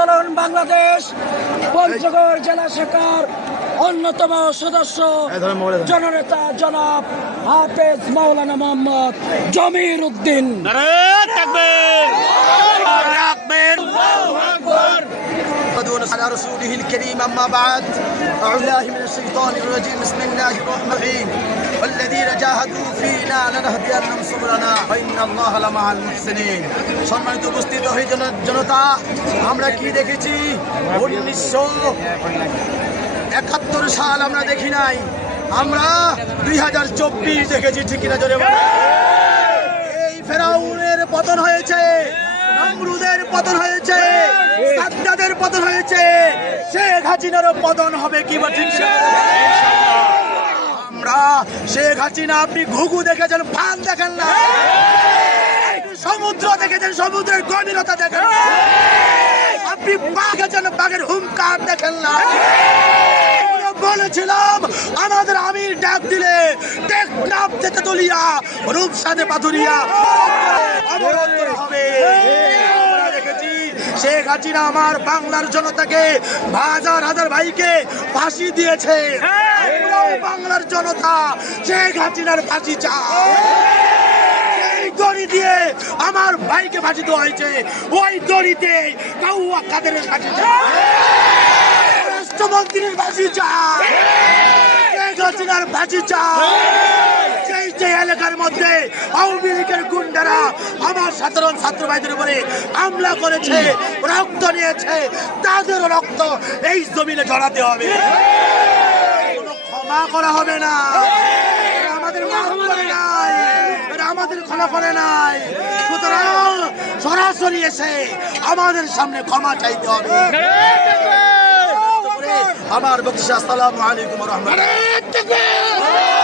আন্দোলন বাংলাদেশ পঞ্চগড় জেলা শাখার অন্যতম সদস্য জননেতা জনাব হাফেজ মাওলানা মোহাম্মদ জমির উদ্দিন। على رسوله الكريم أما بعد أعوذ بالله من الشيطان الرجيم بسم الله الرحمن الرحيم والذين جاهدوا فينا لنهدينهم سبلنا وإن الله لمع المحسنين সম্মানিত উপস্থিত হয়ে জন- জনতা আমরা কি দেখেছি উনিশশো একাত্তর সাল আমরা দেখি নাই আমরা দুই হাজার চব্বিশ দেখেছি ঠিক কিনা জোরে বলো? এই ফেরাউনের পতন হয়েছে নমরুদের পতন হয়েছে সাদ্দাদের পতন হয়েছে। শেখ হাসিনারও পতন হবে কি বা ঠিক? আমরা শেখ হাসিনা, আপনি ঘুঘু দেখেছেন ফান দেখেন না। সমুদ্র দেখেছেন, সমুদ্রের গভীরতা দেখেন আপনি বাঘ দেখেছেন, বাঘের হুমকার দেখেন না। বলেছিলাম, আমাদের আমির ডাক দিলে টেকনাফ থেকে তুলিয়া রূপসাদে পাথুরিয়া। হবে। শেখ হাসিনা আমার বাংলার জনতাকে হাজার হাজার ভাইকে ফাঁসি দিয়েছে। আমরাও বাংলার জনতা শেখ হাসিনার ফাঁসি চায় দড়ি দিয়ে আমার ভাইকে ফাঁসি দেওয়া হয়েছে। ওই দড়িতে কাউয়া কাদের ফাঁসি রাষ্ট্রমন্ত্রীর ফাঁসি চায় শেখ হাসিনার ফাঁসি চায় সেই যে এলাকার মধ্যে আওয়ামী লীগের গুন্ডারা আমার সাধারণ ছাত্র ভাইদের উপরে হামলা করেছে রক্ত নিয়েছে তাদের রক্ত এই জমিনে জড়াতে হবে। কোনো ক্ষমা করা হবে না। আমাদের মাফ করে নাই। আমাদের ক্ষমা করে নাই। সুতরাং সরাসরি এসে আমাদের সামনে ক্ষমা চাইতে হবে। আমার বক্তব্য আসসালামু আলাইকুম রহমতুল্লাহ।